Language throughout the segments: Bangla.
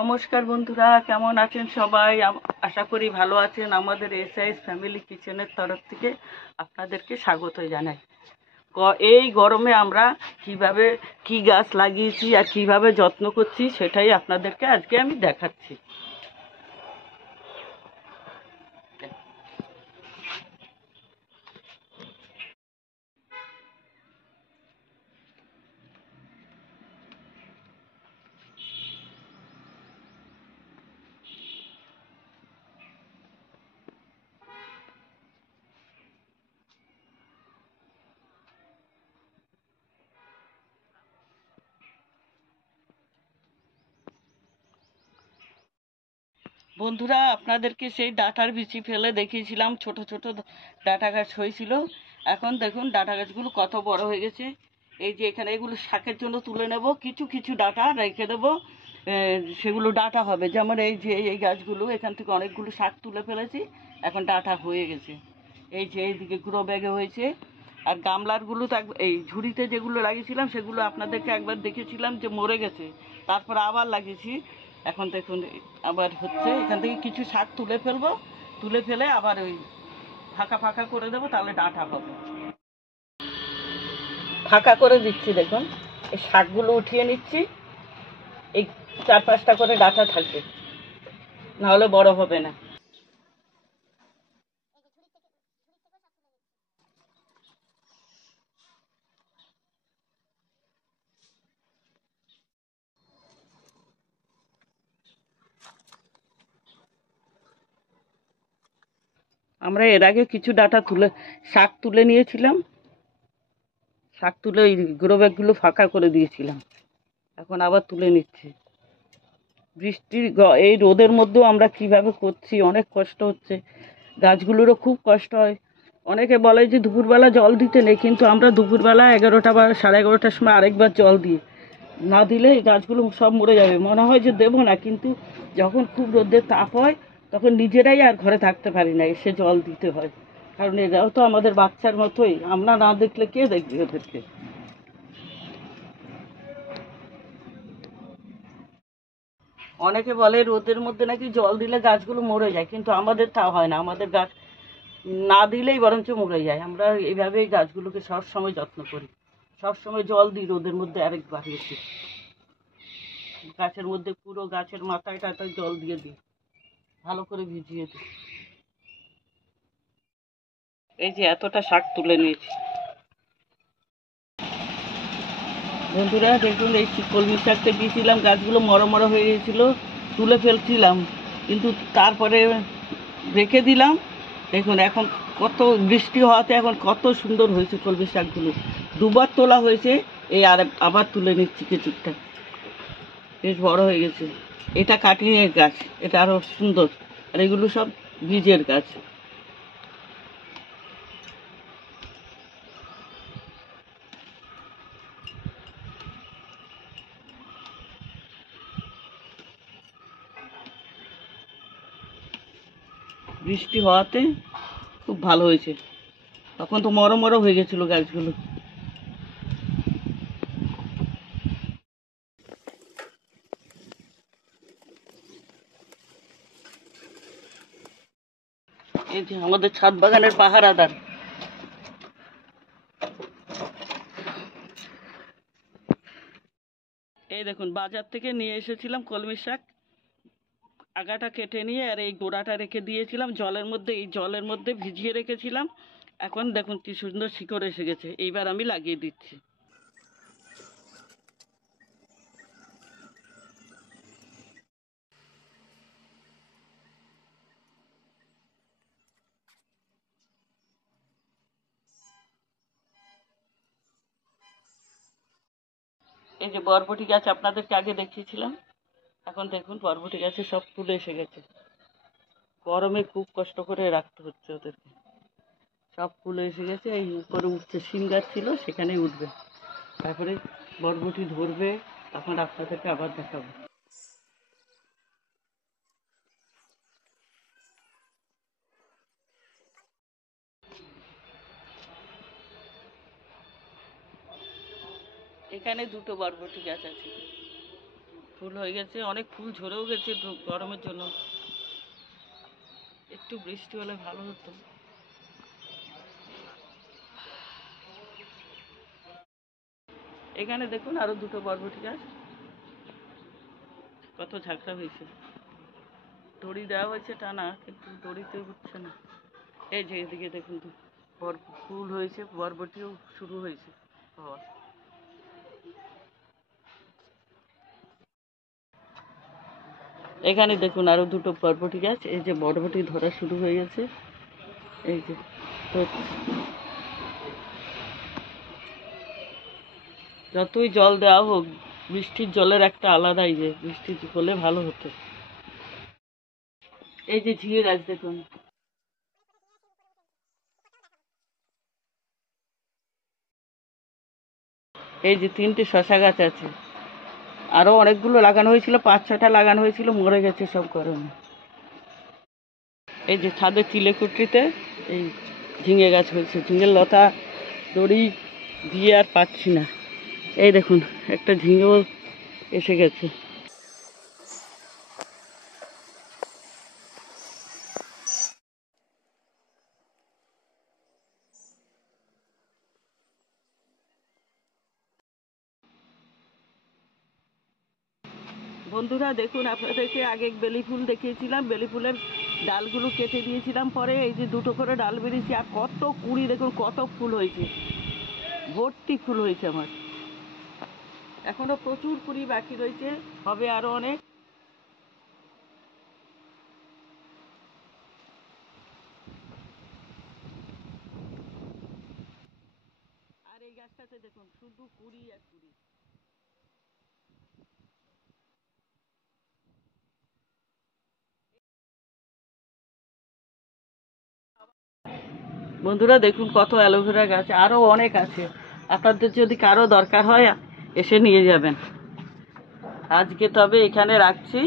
নমস্কার বন্ধুরা, কেমন আছেন সবাই? আশা করি ভালো আছেন। আমাদের এসআইএস ফ্যামিলি কিচেনের তরফ থেকে আপনাদেরকে স্বাগত জানাই। এই গরমে আমরা কিভাবে কি গাছ লাগিয়েছি আর কিভাবে যত্ন করছি সেটাই আপনাদেরকে আজকে আমি দেখাচ্ছি। বন্ধুরা, আপনাদেরকে সেই ডাঁটার বিচি ফেলে দেখিয়েছিলাম, ছোট ছোট ডাঁটা গাছ হয়েছিল। এখন দেখুন ডাঁটা গাছগুলো কত বড় হয়ে গেছে। এই যে এখানে এগুলো শাকের জন্য তুলে নেব, কিছু কিছু ডাঁটা রেখে দেবো, সেগুলো ডাঁটা হবে। যেমন এই যে এই গাছগুলো, এখান থেকে অনেকগুলো শাক তুলে ফেলেছি, এখন ডাঁটা হয়ে গেছে। এই যে এইদিকে গ্রো ব্যাগে হয়েছে। আর গামলারগুলো তো এই ঝুড়িতে যেগুলো লাগিয়েছিলাম সেগুলো আপনাদেরকে একবার দেখেছিলাম যে মরে গেছে, তারপর আবার লাগিয়েছি। এখন দেখুন আবার হচ্ছে। এখান থেকে কিছু শাক তুলে ফেলবো, তুলে ফেলে আবার ওই ফাঁকা ফাঁকা করে দেবো, তাহলে ডাঁটা হবে। ফাঁকা করে দিচ্ছি, দেখুন এই শাকগুলো উঠিয়ে নিচ্ছি। এই 4-5টা করে ডাঁটা থাকবে, নাহলে বড় হবে না। আমরা এর আগে কিছু ডাঁটা শাক তুলে নিয়েছিলাম, শাক তুলে ওই গ্রো ব্যাগগুলো ফাঁকা করে দিয়েছিলাম, এখন আবার তুলে নিচ্ছি। এই রোদের মধ্যেও আমরা কিভাবে করছি, অনেক কষ্ট হচ্ছে, গাছগুলোরও খুব কষ্ট হয়। অনেকে বলে যে দুপুরবেলা জল দিতে নেই, কিন্তু আমরা দুপুরবেলা 11টা বা 11:30টার সময় আরেকবার জল দিই। না দিলে এই গাছগুলো সব মরে যাবে। মনে হয় যে দেবো না, কিন্তু যখন খুব রোদের তাপ হয় তখন নিজেরাই আর ঘরে থাকতে পারি না, এসে জল দিতে হয়। কারণ এরাও তো আমাদের বাচ্চার মতোই, আমরা না দেখলে কে দেখবে ওদেরকে? অনেকে বলে রোদের মধ্যে নাকি জল দিলে গাছগুলো মরে যায়, কিন্তু আমাদের তা হয় না। আমাদের গাছ না দিলেই বরঞ্চ মরে যায়। আমরা এইভাবেই গাছগুলোকে সব সময় যত্ন করি, সব সময় জল দিই রোদের মধ্যে আরেকবার এসে। গাছের মধ্যে পুরো গাছের মাথায় টাথায় জল দিয়ে দিই, ভালো করে ভিজিয়ে দিই। এই যে এতটা শাক তুলে নিয়েছি। বন্ধুরা দেখুন, এই কলমি শাকটা দিয়েছিলাম, গাছগুলো মরো মরো হয়ে গেছিল, তুলে ফেলছিলাম, কিন্তু তারপরে রেখে দিলাম। দেখুন এখন কত বৃষ্টি হওয়াতে এখন কত সুন্দর হয়েছে কলমি শাকগুলো। দুবার তোলা হয়েছে, এই আর আবার তুলে নিচ্ছি কিছুটা, বেশ বড় হয়ে গেছে। এটা কাটিংয়ের গাছ, এটা আরো সুন্দর। আর এগুলো সব বীজের গাছ। বৃষ্টি হওয়াতে খুব ভালো হয়েছে, তখন তো মরো মরো হয়ে গেছিল গাছগুলো। এই যে আমাদের ছাদ বাগানের পাহারাদার। এই দেখুন, বাজার থেকে নিয়ে এসেছিলাম কলমি শাক, আগাটা কেটে নিয়ে আর এই গোড়াটা রেখে দিয়েছিলাম জলের মধ্যে, এই জলের মধ্যে ভিজিয়ে রেখেছিলাম। এখন দেখুন কি সুন্দর শিকড় এসে গেছে, এইবার আমি লাগিয়ে দিচ্ছি। এই যে বরবটি গাছ আপনাদেরকে আগে দেখিয়েছিলাম, এখন দেখুন বরবটি গাছে সব ফুল এসে গেছে। গরমে খুব কষ্ট করে রাখতে হচ্ছে ওদেরকে। সব ফুল এসে গেছে, এই উপরে উঠছে, শিম গাছ ছিল সেখানেই উঠবে, তারপরে বরবটি ধরবে, তখন আপনাদেরকে আবার দেখাবো। এখানে দুটো বরবটি গাছ আছে, ফুল হয়ে গেছে, অনেক ফুল ঝরেও গেছে গরমের জন্য। একটু বৃষ্টি হলে ভালো হতো। এখানে দেখুন আরো দুটো বরবটি গাছ, কত ঝাঁকড়া হয়েছে। দড়ি দেওয়া হয়েছে টানা, কিন্তু দড়িতে উঠছে না। এই যে এদিকে দেখুন তো ফুল হয়েছে, বরবটিও শুরু হয়েছে হওয়া। এখানে দেখুন আরো দুটো বরবটি গাছ, এই যে বরবটি ধরা শুরু হয়ে গেছে। এই যে যতই জল দেওয়া হোক, বৃষ্টির জলের একটা আলাদাই, যে বৃষ্টি হলে ভালো হতো। এই যে ঝিঙে গাছ দেখুন, এই যে 3টে শশা গাছ আছে। আরো অনেকগুলো লাগানো হয়েছিল, 5-6টা লাগানো হয়েছিল, মরে গেছে সব গরমে। এই যে ছাদের চিলেকুট্রিতে এই ঝিঙে গাছ হয়েছে। ঝিঙের লতা দড়ি দিয়ে আর পাচ্ছি না। এই দেখুন একটা ঝিঙেও এসে গেছে। বন্ধুরা দেখুন, আপনাদেরকে আগে বেলি ফুল দেখিয়েছিলাম, বেলি ফুলের ডালগুলো কেটে দিয়েছিলাম, পরে এই যে দুটো করে ডাল বেরিয়েছে, আর কত কুড়ি দেখুন, কত ফুল হয়েছে, ভর্তি ফুল হয়েছে আমার। এখনো প্রচুর কুড়ি বাকি রয়েছে, হবে আরো অনেক। আর এই গাছটাতে দেখুন শুধু কুড়ি আর কুড়ি। বন্ধুরা দেখুন কত অ্যালোভেরা গাছ, আরো অনেক আছে। আপনাদের যদি কারো দরকার হয় এসে নিয়ে যাবেন। আজকে তবে এখানে রাখছি,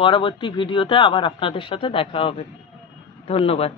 পরবর্তী ভিডিওতে আবার আপনাদের সাথে দেখা হবে। ধন্যবাদ।